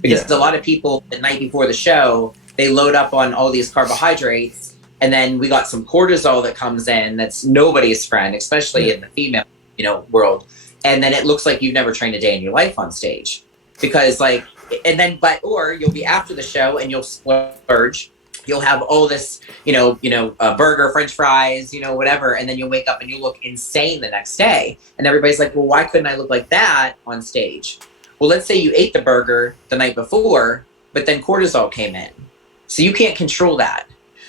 because Yeah. a lot of people the night before the show, they load up on all these carbohydrates, and then we got some cortisol that comes in that's nobody's friend, especially in the female, world. And then it looks like you've never trained a day in your life on stage, because or you'll be after the show and you'll splurge. You'll have all this, burger, French fries, whatever, and then you'll wake up and you look insane the next day. And everybody's like, well, why couldn't I look like that on stage? Well, let's say you ate the burger the night before, but then cortisol came in. So you can't control that.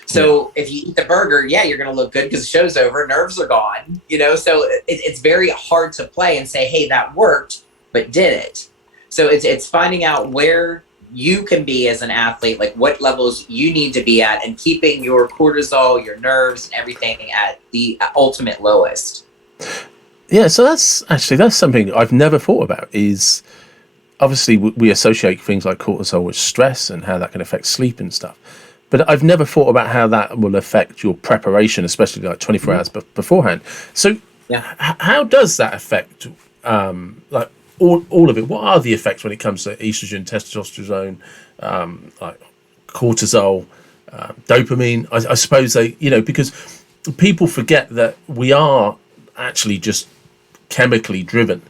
So if you eat the burger, you're going to look good because the show's over, nerves are gone, so it's very hard to play and say, hey, that worked, but did it? So it's finding out where you can be as an athlete, like what levels you need to be at, and keeping your cortisol, your nerves, and everything at the ultimate lowest. Yeah, so that's something I've never thought about. Is obviously we associate things like cortisol with stress and how that can affect sleep and stuff. But I've never thought about how that will affect your preparation, especially like 24 hours beforehand. So how does that affect like all of it? What are the effects when it comes to estrogen, testosterone, like cortisol, dopamine? I suppose they, because people forget that we are actually just chemically driven,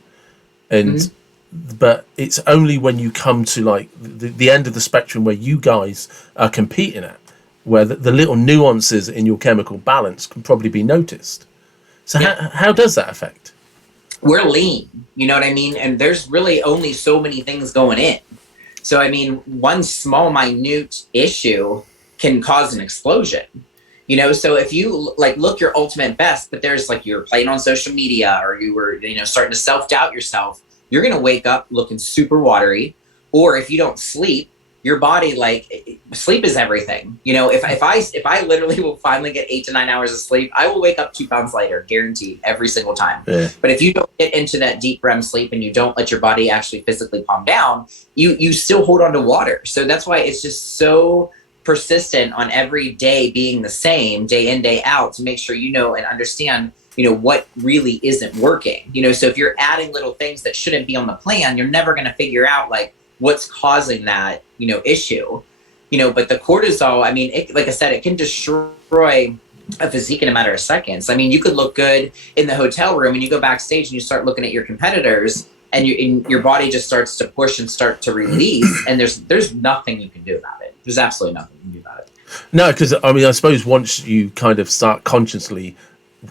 and but it's only when you come to like the end of the spectrum where you guys are competing at, where the little nuances in your chemical balance can probably be noticed. So how does that affect? We're lean, you know what I mean? And there's really only so many things going in. So, I mean, one small, minute issue can cause an explosion. So if you like look your ultimate best, but there's like you're playing on social media, or you were, starting to self-doubt yourself, you're going to wake up looking super watery. Or if you don't sleep, your body, like, sleep is everything. If I literally will finally get 8 to 9 hours of sleep, I will wake up 2 pounds lighter, guaranteed, every single time. Yeah. But if you don't get into that deep REM sleep and you don't let your body actually physically calm down, you still hold on to water. So that's why it's just so persistent on every day being the same, day in, day out, to make sure and understand what really isn't working. So if you're adding little things that shouldn't be on the plan, you're never going to figure out like what's causing that issue. But the cortisol, I mean, like I said, it can destroy a physique in a matter of seconds. I mean, you could look good in the hotel room and you go backstage and you start looking at your competitors, and your body just starts to push and start to release, and there's nothing you can do about it. There's absolutely nothing you can do about it. No, because I mean, I suppose once you kind of start consciously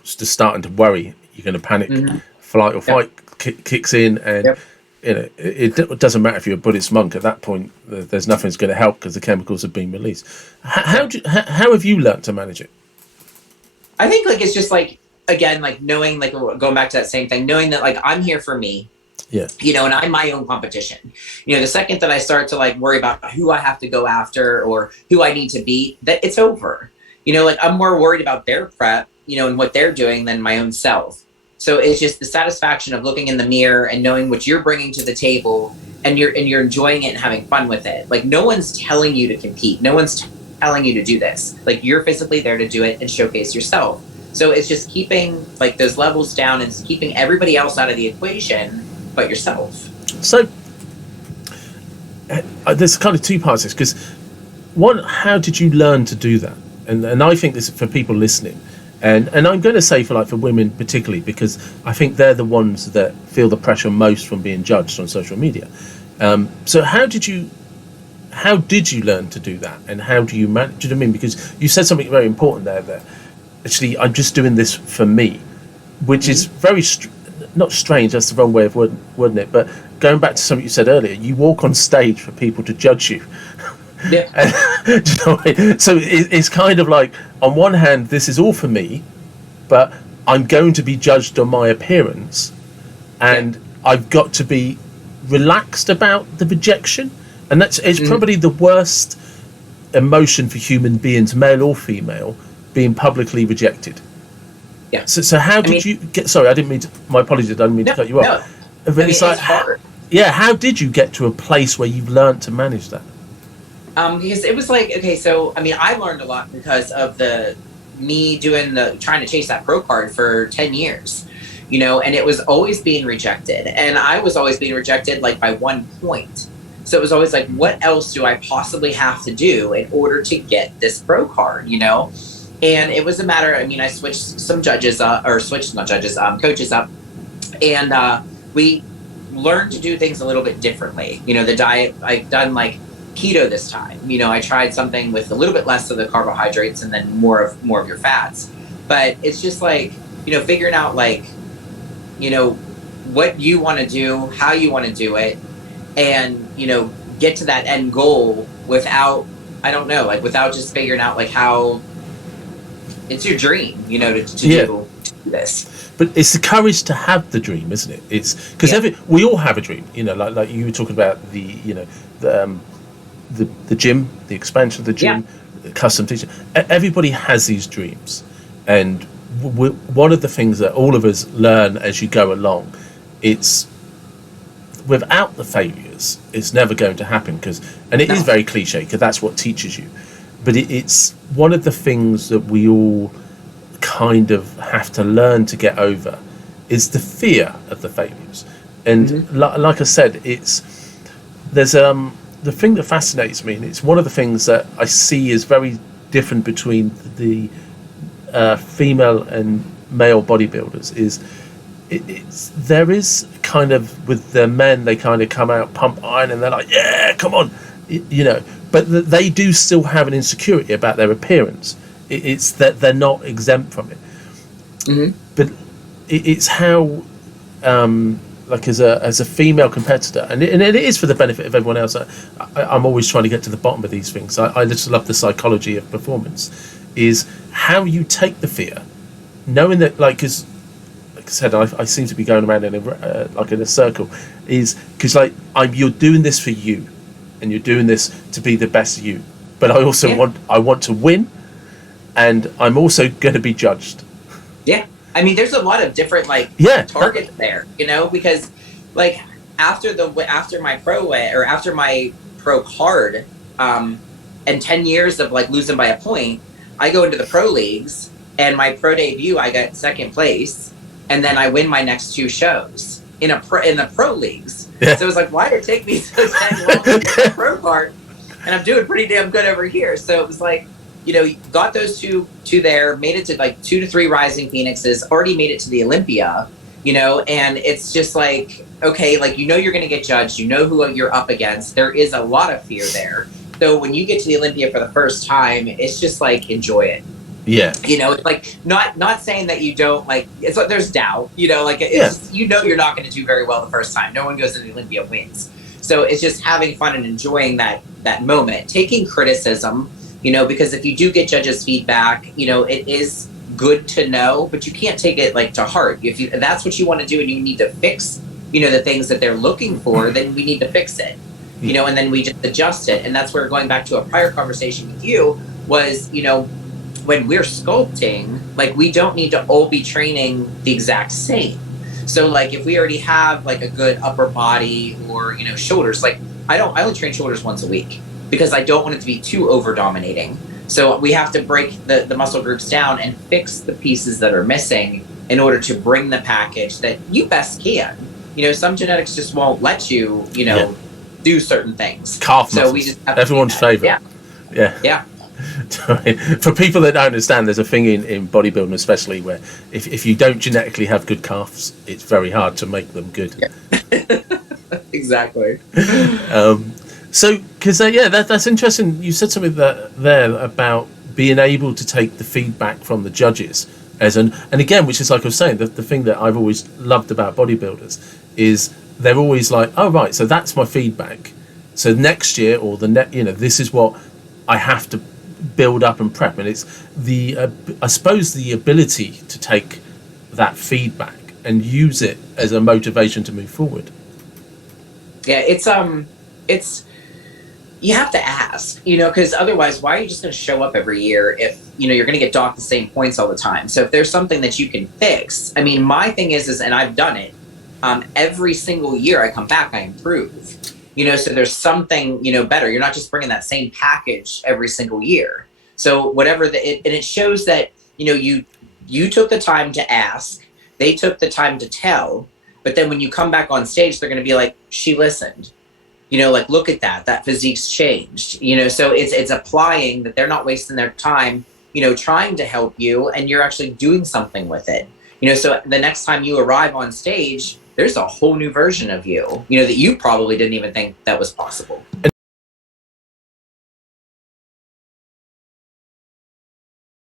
just starting to worry, you're going to panic. Flight or fight kicks in, and it doesn't matter if you're a Buddhist monk. At that point, there's nothing's going to help because the chemicals have been released. How have you learned to manage it? I think like it's just like, again, like knowing, like going back to that same thing, knowing that like I'm here for me. Yeah. And I'm my own competition. The second that I start to like worry about who I have to go after or who I need to beat, that it's over. Like I'm more worried about their prep, and what they're doing than my own self. So it's just the satisfaction of looking in the mirror and knowing what you're bringing to the table, and you're enjoying it and having fun with it. Like no one's telling you to compete. No one's telling you to do this. Like you're physically there to do it and showcase yourself. So it's just keeping like those levels down and keeping everybody else out of the equation but yourself. So there's kind of two parts to this, because one, how did you learn to do that? And I think this is for people listening, and I'm going to say for women particularly, because I think they're the ones that feel the pressure most from being judged on social media. So how did you learn to do that, and how do you manage? Do you know what I mean? Because you said something very important there, that actually I'm just doing this for me, which is very not strange, that's the wrong way of wording it, but going back to something you said earlier, you walk on stage for people to judge you. Yeah. Do you know what I mean? So it's kind of like, on one hand, this is all for me, but I'm going to be judged on my appearance, and I've got to be relaxed about the rejection, and it's probably the worst emotion for human beings, male or female, being publicly rejected. Yeah. So how did you get? Sorry, I didn't mean to. My apologies. I didn't mean to cut you off. No. But it's hard. How did you get to a place where you've learned to manage that? Because it was like, okay, so I mean, I learned a lot because of me trying to chase that pro card for 10 years, and it was always being rejected, and I was always being rejected like by 1 point. So it was always like, what else do I possibly have to do in order to get this pro card, you know? And it was a matter, I mean, I switched some judges up, or switched, not judges, coaches up. And we learned to do things a little bit differently. You know, the diet, I've done like keto this time. You know, I tried something with a little bit less of the carbohydrates and then more of your fats. But it's just like, you know, figuring out like, you know, what you want to do, how you want to do it, and, you know, get to that end goal without, I don't know, like without just figuring out like how it's your dream, you know, to do this. But it's the courage to have the dream, isn't it? It's because we all have a dream, you know, like you were talking about the, you know, the gym, the expansion of the gym, the custom teaching. Everybody has these dreams, and one of the things that all of us learn as you go along, it's without the failures, it's never going to happen. And it is very cliche, because that's what teaches you. But it's one of the things that we all kind of have to learn to get over is the fear of the failures. And like I said, there's the thing that fascinates me, and it's one of the things that I see is very different between the female and male bodybuilders is there is kind of, with the men, they kind of come out pump iron and they're like, yeah, come on, you know, but they do still have an insecurity about their appearance. It's that they're not exempt from it. But it's how like as a female competitor, and it is for the benefit of everyone else. I'm always trying to get to the bottom of these things. I just love the psychology of performance, is how you take the fear, knowing that, like I said, I seem to be going around in a circle, is because like you're doing this for you, and you're doing this to be the best you. But I also want to win, and I'm also going to be judged. Yeah. I mean, there's a lot of different targets there, you know, because like after my pro card, and 10 years of like losing by a point, I go into the pro leagues, and my pro debut, I got second place, and then I win my next 2 shows in the pro leagues. Yeah. So it was like, why did it take me so long to get the pro card? And I'm doing pretty damn good over here. So it was like, you know, got those two there, made it to like 2 to 3 Rising Phoenixes, already made it to the Olympia, you know, and it's just like, okay, like, you know, you're going to get judged, you know who you're up against. There is a lot of fear there. So when you get to the Olympia for the first time, it's just like, enjoy it. Yeah. You know, it's like not saying that you don't, like, it's like there's doubt, you know, like it's just, you know, you're not going to do very well the first time. No one goes to the Olympia wins. So it's just having fun and enjoying that moment, taking criticism, you know, because if you do get judges' feedback, you know, it is good to know, but you can't take it like to heart. If that's what you want to do and you need to fix, you know, the things that they're looking for, then we need to fix it, you know, and then we just adjust it. And that's where, going back to a prior conversation with you, was, you know, when we're sculpting, like, we don't need to all be training the exact same. So like if we already have like a good upper body or, you know, shoulders, like I only train shoulders once a week, because I don't want it to be too over dominating. So we have to break the muscle groups down and fix the pieces that are missing in order to bring the package that you best can. You know, some genetics just won't let you, you know, do certain things. Calf muscles. We just have everyone's favorite. Yeah. For people that don't understand, there's a thing in bodybuilding especially where if you don't genetically have good calves, it's very hard to make them good. Yeah. Exactly. So, because that's interesting. You said something there about being able to take the feedback from the judges, and again, which is like I was saying, the thing that I've always loved about bodybuilders is they're always like, oh right, so that's my feedback. So next year or this is what I have to build up and prep, and it's I suppose the ability to take that feedback and use it as a motivation to move forward. Yeah, it's you have to ask, you know, because otherwise, why are you just going to show up every year if, you know, you're going to get docked the same points all the time? So if there's something that you can fix, I mean, my thing is, and I've done it, every single year I come back, I improve, you know, so there's something, you know, better. You're not just bringing that same package every single year. So whatever and it shows that, you know, you took the time to ask, they took the time to tell, but then when you come back on stage, they're going to be like, she listened. you know, like, look at that physique's changed, you know. So it's applying that they're not wasting their time, you know, trying to help you, and you're actually doing something with it, you know. So the next time you arrive on stage, there's a whole new version of you, you know, that you probably didn't even think that was possible.